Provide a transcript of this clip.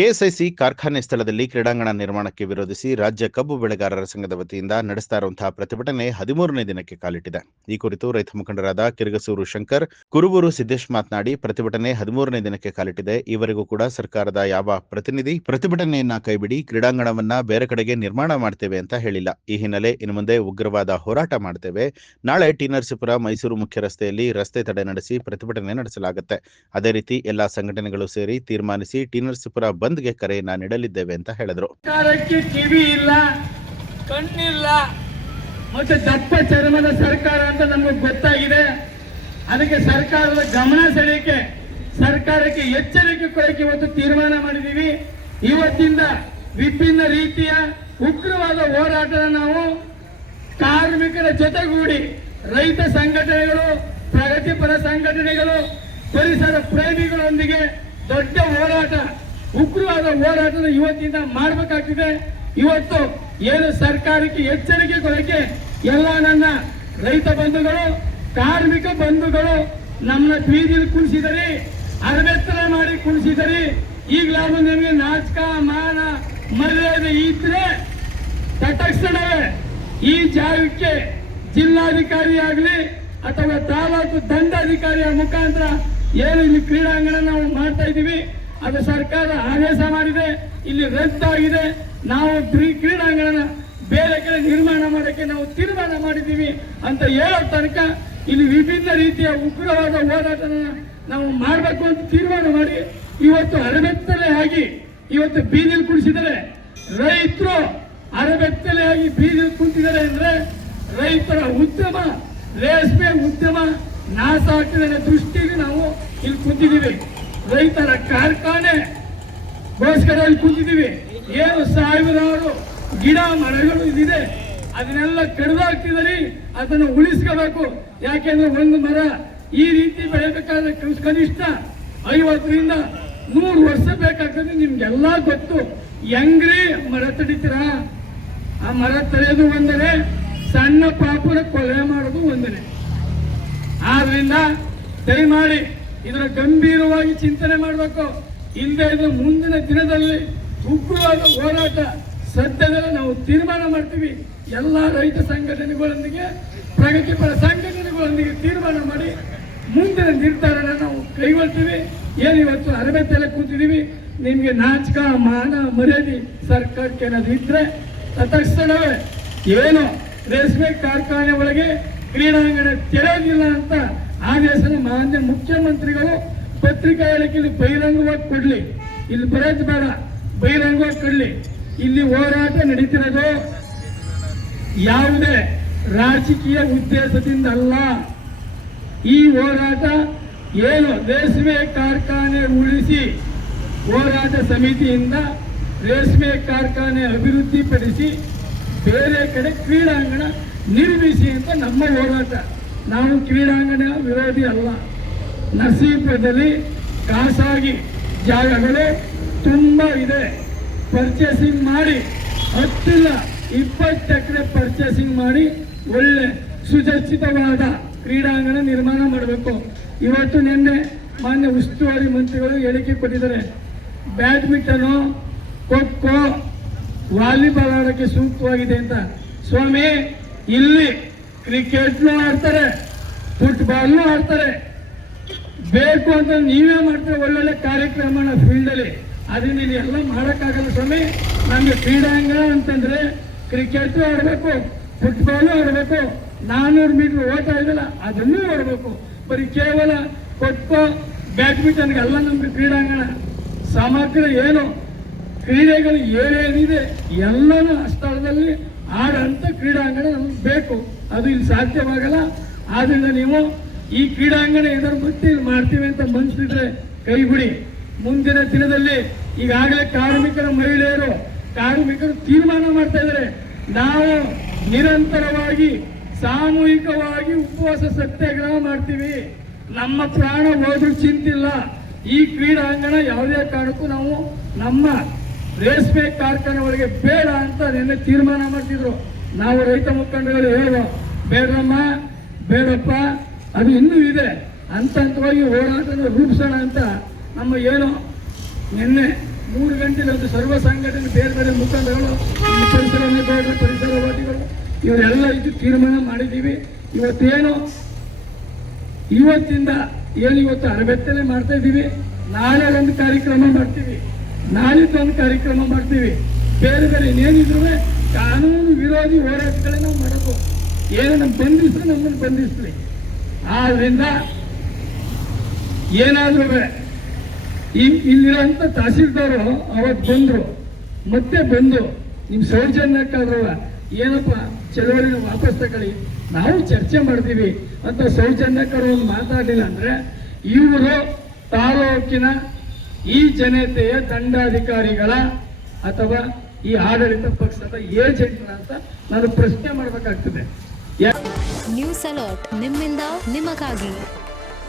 KSIC ಕಾರ್ಖಾನೆ ಸ್ಥಳದಲ್ಲಿ ಕ್ರೀಡಾಂಗಣ ನಿರ್ಮಾಣಕ್ಕೆ ವಿರೋಧಿಸಿ ರಾಜ್ಯ ಕಬ್ಬು ಬೆಳೆಗಾರರ ಸಂಘದ ವತಿಯಿಂದ ನಡೆಸ್ತಾ ಇರುವಂತಹ ಪ್ರತಿಭಟನೆ 13ನೇ ದಿನಕ್ಕೆ ಕಾಲಿಟ್ಟಿದೆ. ಈ ಕುರಿತು ರೈತ ಮುಖಂಡರಾದ ಕಿರಗಸೂರು ಶಂಕರ್, ಕುರುಬೂರು ಸಿದ್ದೇಶ್ ಮಾತನಾಡಿ, ಪ್ರತಿಭಟನೆ 13ನೇ ದಿನಕ್ಕೆ ಕಾಲಿಟ್ಟಿದೆ. ಈವರೆಗೂ ಕೂಡ ಸರ್ಕಾರದ ಯಾವ ಪ್ರತಿನಿಧಿ ಪ್ರತಿಭಟನೆಯನ್ನ ಕೈಬಿಡಿ ಕ್ರೀಡಾಂಗಣವನ್ನ ಬೇರೆ ಕಡೆಗೆ ನಿರ್ಮಾಣ ಮಾಡ್ತೇವೆ ಅಂತ ಹೇಳಿಲ್ಲ. ಈ ಹಿನ್ನೆಲೆ ಇನ್ನು ಮುಂದೆ ಉಗ್ರವಾದ ಹೋರಾಟ ಮಾಡ್ತೇವೆ. ನಾಳೆ ಟಿ ನರಸೀಪುರ ಮೈಸೂರು ಮುಖ್ಯ ರಸ್ತೆಯಲ್ಲಿ ರಸ್ತೆ ತಡೆ ನಡೆಸಿ ಪ್ರತಿಭಟನೆ ನಡೆಸಲಾಗುತ್ತೆ. ಅದೇ ರೀತಿ ಎಲ್ಲಾ ಸಂಘಟನೆಗಳು ಸೇರಿ ತೀರ್ಮಾನಿಸಿ ಟಿ ನರಸೀಪುರ ಬಂದ್ಗೆ ಕರೆಯನ್ನ ನೀಡಲಿದ್ದೇವೆ ಅಂತ ಹೇಳಿದ್ರು. ಸರ್ಕಾರಕ್ಕೆ ಕಿವಿ ಇಲ್ಲ, ಕಣ್ಣಿಲ್ಲ, ಮತ್ತೆ ದಪ್ಪ ಚರ್ಮದ ಸರ್ಕಾರ ಅಂತ ನಮಗೆ ಗೊತ್ತಾಗಿದೆ. ಅದಕ್ಕೆ ಸರ್ಕಾರದ ಗಮನ ಸೆಳೆಯಕ್ಕೆ, ಸರ್ಕಾರಕ್ಕೆ ಎಚ್ಚರಿಕೆ ಕೊಡಕ್ಕೆ ಇವತ್ತು ತೀರ್ಮಾನ ಮಾಡಿದೀವಿ. ಇವತ್ತಿಂದ ವಿಭಿನ್ನ ರೀತಿಯ ಉಗ್ರವಾದ ಹೋರಾಟನ ನಾವು ಕಾರ್ಮಿಕರ ಜೊತೆಗೂಡಿ ರೈತ ಸಂಘಟನೆಗಳು, ಪ್ರಗತಿಪರ ಸಂಘಟನೆಗಳು, ಪರಿಸರ ಪ್ರೇಮಿಗಳೊಂದಿಗೆ ದೊಡ್ಡ ಹೋರಾಟ, ಉಗ್ರವಾದ ಹೋರಾಟನ ಇವತ್ತಿಂದ ಮಾಡಬೇಕಾಗ್ತಿದೆ. ಇವತ್ತು ಏನು ಸರ್ಕಾರಕ್ಕೆ ಎಚ್ಚರಿಕೆ ಕೊಡಕ್ಕೆ ಎಲ್ಲ ನನ್ನ ರೈತ ಬಂಧುಗಳು, ಕಾರ್ಮಿಕ ಬಂಧುಗಳು ನಮ್ಮನ್ನ ಬೀದಿಲಿ ಕುಣಿಸಿದರಿ, ಅರವೆತ್ತನೆ ಮಾಡಿ ಕುಣಿಸಿದರಿ. ಈಗಲಾದ್ರೂ ನಿಮಗೆ ನಾಚಕ, ಮಾನ, ಮರ್ಯಾದೆ ಇದ್ರೆ ತಟಸ್ಥಣವೇ ಈ ಜಾಗಕ್ಕೆ ಜಿಲ್ಲಾಧಿಕಾರಿ ಆಗಲಿ ಅಥವಾ ತಾಲೂಕು ದಂಡಾಧಿಕಾರಿಯ ಮುಖಾಂತರ ಏನು ಇಲ್ಲಿ ಕ್ರೀಡಾಂಗಣ ನಾವು ಮಾಡ್ತಾ ಇದ್ದೀವಿ, ಅದು ಸರ್ಕಾರ ಆದೇಶ ಮಾಡಿದೆ, ಇಲ್ಲಿ ರದ್ದಾಗಿದೆ. ನಾವು ಕ್ರೀಡಾಂಗಣ ಬೇರೆ ಕಡೆ ನಿರ್ಮಾಣ ಮಾಡೋಕ್ಕೆ ನಾವು ತೀರ್ಮಾನ ಮಾಡಿದ್ದೀವಿ ಅಂತ ಹೇಳೋ ತನಕ ಇಲ್ಲಿ ವಿಭಿನ್ನ ರೀತಿಯ ಉಗ್ರವಾದ ಹೋರಾಟನ ನಾವು ಮಾಡಬೇಕು ಅಂತ ತೀರ್ಮಾನ ಮಾಡಿ ಇವತ್ತು ಅರಬೆತ್ತಲೆ ಆಗಿ ಇವತ್ತು ಬೀದಿಲಿ ಕುಳಿಸಿದರೆ, ರೈತರು ಅರಬೆತ್ತಲೆ ಆಗಿ ಬೀದಿಲಿ ಕುಂತಿದ್ದಾರೆ ಅಂದ್ರೆ ರೈತರ ಉದ್ಯಮ, ರೇಷ್ಮೆ ಉದ್ಯಮ ನಾಶ ಆಗ್ತಿದೆ ಅನ್ನೋ ದೃಷ್ಟಿಗೆ ನಾವು ಇಲ್ಲಿ ಕುಂತಿದ್ದೀವಿ. ರೈತರ ಕಾರ್ಖಾನೆ ಗೋಸ್ಕರ ಇಲ್ಲಿ ಕುಂತಿದ್ದೀವಿ. ಏನು ಸಾವಿರಾರು ಗಿಡ ಮರಗಳು ಇದಿದೆ, ಅದನ್ನೆಲ್ಲ ಕಡಿದಾಗ್ತಿದ್ದಾರೆ. ಅದನ್ನು ಉಳಿಸ್ಕೋಬೇಕು. ಯಾಕೆಂದ್ರೆ ಒಂದು ಮರ ಈ ರೀತಿ ಬೆಳೆಬೇಕಾದ್ರೆ ಕನಿಷ್ಠ 50ರಿಂದ 100 ವರ್ಷ ಬೇಕಾಗ್ತದೆ. ನಿಮ್ಗೆಲ್ಲ ಗೊತ್ತು. ಹೆಂಗ್ರಿ ಮರ ತಡಿತೀರಾ? ಆ ಮರ ತಡೆಯೋದು ಒಂದನೇ, ಸಣ್ಣ ಪಾಪುರ ಕೊಲೆ ಮಾಡೋದು ಒಂದನೇ. ಆದ್ರಿಂದ ದಯಮಾಡಿ ಇದರ ಗಂಭೀರವಾಗಿ ಚಿಂತನೆ ಮಾಡಬೇಕು. ಇಲ್ಲದೆ ಇದು ಮುಂದಿನ ದಿನದಲ್ಲಿ ಉಗ್ರವಾದ ಹೋರಾಟ ಸದ್ಯದಲ್ಲೇ ನಾವು ತೀರ್ಮಾನ ಮಾಡ್ತೀವಿ. ಎಲ್ಲ ರೈತ ಸಂಘಟನೆಗಳೊಂದಿಗೆ, ಪ್ರಗತಿಪರ ಸಂಘಟನೆಗಳೊಂದಿಗೆ ತೀರ್ಮಾನ ಮಾಡಿ ಮುಂದಿನ ನಿರ್ಧಾರನ ನಾವು ಕೈಗೊಳ್ತೀವಿ. ಏನು ಇವತ್ತು ಅರಬೆತ್ತಲೆ ಕೂತಿದ್ದೀವಿ, ನಿಮಗೆ ನಾಚಕ, ಮಾನ, ಮರ್ಯಾದೆ ಸರ್ಕಾರಕ್ಕೆ ಏನಾದ್ರು ಇದ್ರೆ ತತ್ಕ್ಷಣವೇ ಏನು ರೇಷ್ಮೆ ಕಾರ್ಖಾನೆ ಒಳಗೆ ಕ್ರೀಡಾಂಗಣ ತೆರೆಯೋದಿಲ್ಲ ಅಂತ ಆದೇಶನ ಮಾನ್ಯ ಮುಖ್ಯಮಂತ್ರಿಗಳು ಪತ್ರಿಕಾ ಹೇಳಿಕೆಯಲ್ಲಿ ಬಹಿರಂಗವಾಗಿ ಕೊಡ್ಲಿ. ಇಲ್ಲಿ ಬರೋದು ಬೇಡ, ಬಹಿರಂಗವಾಗಿ ಕೊಡ್ಲಿ. ಇಲ್ಲಿ ಹೋರಾಟ ನಡೀತಿರೋದು ಯಾವುದೇ ರಾಜಕೀಯ ಉದ್ದೇಶದಿಂದ ಅಲ್ಲ. ಈ ಹೋರಾಟ ಏನು ರೇಷ್ಮೆ ಕಾರ್ಖಾನೆ ಉಳಿಸಿ ಹೋರಾಟ ಸಮಿತಿಯಿಂದ ರೇಷ್ಮೆ ಕಾರ್ಖಾನೆ ಅಭಿವೃದ್ಧಿಪಡಿಸಿ ಬೇರೆ ಕಡೆ ಕ್ರೀಡಾಂಗಣ ನಿರ್ಮಿಸಿ ಅಂತ ನಮ್ಮ ಹೋರಾಟ. ನಾವು ಕ್ರೀಡಾಂಗಣ ವಿರೋಧಿ ಅಲ್ಲ. ನರಸೀಪುರದಲ್ಲಿ ಖಾಸಗಿ ಜಾಗಗಳು ತುಂಬ ಇದೆ. ಪರ್ಚೇಸಿಂಗ್ ಮಾಡಿ 10-20 ಎಕರೆ ಪರ್ಚೇಸಿಂಗ್ ಮಾಡಿ ಒಳ್ಳೆ ಸುಸಜ್ಜಿತವಾದ ಕ್ರೀಡಾಂಗಣ ನಿರ್ಮಾಣ ಮಾಡಬೇಕು. ಇವತ್ತು ನಿನ್ನೆ ಮಾನ್ಯ ಉಸ್ತುವಾರಿ ಮಂತ್ರಿಗಳು ಹೇಳಿಕೆ ಕೊಟ್ಟಿದ್ದಾರೆ. ಬ್ಯಾಡ್ಮಿಂಟನು, ಖೋಖೋ, ವಾಲಿಬಾಲ್ ಆಡೋಕ್ಕೆ ಸೂಕ್ತವಾಗಿದೆ ಅಂತ. ಸ್ವಾಮಿ, ಇಲ್ಲಿ ಕ್ರಿಕೆಟ್ನು ಆಡ್ತಾರೆ, ಫುಟ್ಬಾಲ್ನು ಆಡ್ತಾರೆ. ಬೇಕು ಅಂತ ನೀವೇ ಮಾಡ್ತಾರೆ ಒಳ್ಳೊಳ್ಳೆ ಕಾರ್ಯಕ್ರಮನ ಫೀಲ್ಡಲ್ಲಿ. ಅದರಿಂದ ಇಲ್ಲಿ ಎಲ್ಲ ಮಾಡೋಕ್ಕಾಗಲ್ಲ ಸ್ವಾಮಿ. ನಮಗೆ ಕ್ರೀಡಾಂಗಣ ಅಂತಂದ್ರೆ ಕ್ರಿಕೆಟ್ ಆಡಬೇಕು, ಫುಟ್ಬಾಲು ಆಡಬೇಕು, 400 ಮೀಟರ್ ಓಟ ಇದೆಯಲ್ಲ ಅದನ್ನೂ ಆಡಬೇಕು. ಬರೀ ಕೇವಲ ಖೋಖೋ, ಬ್ಯಾಡ್ಮಿಂಟನ್ಗೆಲ್ಲ ನಮಗೆ ಕ್ರೀಡಾಂಗಣ ಸಮಗ್ರ ಏನು ಕ್ರೀಡೆಗಳು ಏನೇನಿದೆ ಎಲ್ಲನೂ ಆ ಸ್ಥಳದಲ್ಲಿ ಆಡಂತ ಕ್ರೀಡಾಂಗಣ ನಮಗೆ ಬೇಕು. ಅದು ಇಲ್ಲಿ ಸಾಧ್ಯವಾಗಲ್ಲ. ಆದ್ರಿಂದ ನೀವು ಈ ಕ್ರೀಡಾಂಗಣ ಇದರ ಮತ್ತೆ ಇಲ್ಲಿ ಮಾಡ್ತೀವಿ ಅಂತ ಮನಸ್ಸಿದ್ರೆ ಕೈ ಬಿಡಿ. ಮುಂದಿನ ದಿನದಲ್ಲಿ ಈಗಾಗಲೇ ಕಾರ್ಮಿಕರು ತೀರ್ಮಾನ ಮಾಡ್ತಾ ಇದ್ದಾರೆ. ನಾವು ನಿರಂತರವಾಗಿ ಸಾಮೂಹಿಕವಾಗಿ ಉಪವಾಸ ಸತ್ಯಾಗ್ರಹ ಮಾಡ್ತೀವಿ. ನಮ್ಮ ಪ್ರಾಣ ಹೋದ್ರೂ ಚಿಂತಿಲ್ಲ. ಈ ಕ್ರೀಡಾಂಗಣ ಯಾವುದೇ ಕಾರಣಕ್ಕೂ ನಾವು ನಮ್ಮ ರೇಷ್ಮೆ ಕಾರ್ಖಾನೆ ಒಳಗೆ ಬೇಡ ಅಂತ ನಿನ್ನೆ ತೀರ್ಮಾನ ಮಾಡ್ತಿದ್ರು. ನಾವು ರೈತ ಮುಖಂಡಗಳು ಹೇಳುವ ಬೇಡಮ್ಮ, ಬೇಡಪ್ಪ, ಅದು ಇನ್ನೂ ಇದೆ, ಹಂತ ಹಂತವಾಗಿ ಹೋರಾಟದ ರೂಪಿಸೋಣ ಅಂತ ನಮ್ಮ ಏನು ನಿನ್ನೆ 3 ಗಂಟೆಗೆ ಒಂದು ಸರ್ವ ಸಂಘಟನೆ ಬೇರೆ ಬೇರೆ ಮುಖಂಡಗಳು, ಪರಿಸರವಾದಿಗಳು ಇವರೆಲ್ಲ ಇದು ತೀರ್ಮಾನ ಮಾಡಿದ್ದೀವಿ. ಇವತ್ತಿಂದ ಇವತ್ತು ಅರಬೆತ್ತನೆ ಮಾಡ್ತಾ ಇದ್ದೀವಿ. ನಾಳೆ ಒಂದು ಕಾರ್ಯಕ್ರಮ ಮಾಡ್ತೀವಿ, ನಾಳಿದ್ದೊಂದು ಕಾರ್ಯಕ್ರಮ ಮಾಡ್ತೀವಿ. ಬೇರೆ ಬೇರೆ ಏನೇನಿದ್ರು ಕಾನೂನು ವಿರೋಧಿ ಹೋರಾಟಗಳೇ ನಾವು ಮಾಡಬೇಕು. ನಮ್ಮನ್ನು ಬಂಧಿಸ್ರೆ ನಮ್ಮನ್ನು ಬಂಧಿಸ್ಲಿ. ಆದ್ರಿಂದ ಏನಾದ್ರೂ ಇಲ್ಲಿರೋಂಥ ತಹಸೀಲ್ದಾರು ಅವತ್ತು ಬಂದ್ರು, ಮತ್ತೆ ಬಂದು ನಿಮ್ಮ ಸೌಜನ್ಯಕ್ಕಾದ್ರೂ ಏನಪ್ಪ ಚಳವಳಿನ ವಾಪಸ್ ತಗೊಳ್ಳಿ, ನಾವು ಚರ್ಚೆ ಮಾಡ್ತೀವಿ ಅಂತ ಸೌಜನ್ಯಕರು ಒಂದು ಮಾತಾಡಲಿಲ್ಲ ಅಂದ್ರೆ ಇವರು ತಾಲೂಕಿನ ಈ ಜನತೆಯ ದಂಡಾಧಿಕಾರಿಗಳ ಅಥವಾ ಈ ಆಡಳಿತ ಪಕ್ಷದ ಏಜೆಂಟ್ನ ಅಂತ ನಾನು ಪ್ರಶ್ನೆ ಮಾಡಬೇಕಾಗ್ತದೆ. ನ್ಯೂಸ್ ಅಲರ್ಟ್, ನಿಮ್ಮಿಂದ ನಿಮಗಾಗಿ.